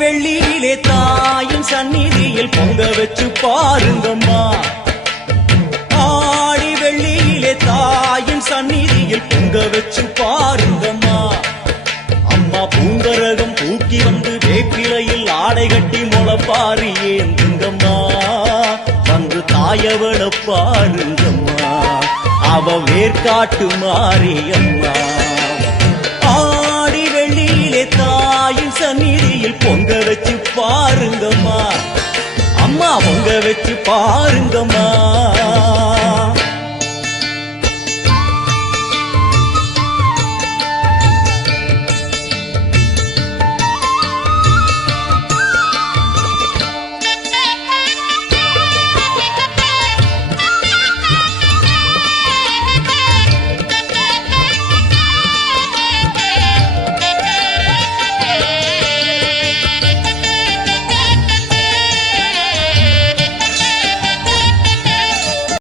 வெள்ளியிலே தாயின் சந்நிதியில் பொங்க வச்சு பாருங்கம்மா. ஆடி வெள்ளியிலே தாயின் சந்நிதியில் பொங்க வச்சு பாருங்கம்மா. அம்மா பூங்கரகம் தூக்கி வந்து வேப்பிலையில் ஆடை கட்டி முளப்பாரி ஏந்துங்கம்மா. வந்து தாயவள பாருங்கம்மா, அவ வேர்காட்டு மாரியம்மா. ஆடி வெள்ளியிலே தாயின் சந்நிதியில் பொங்க வச்சு பாருங்கம்மா. அம்மா பொங்க வச்சு பாருங்கம்மா.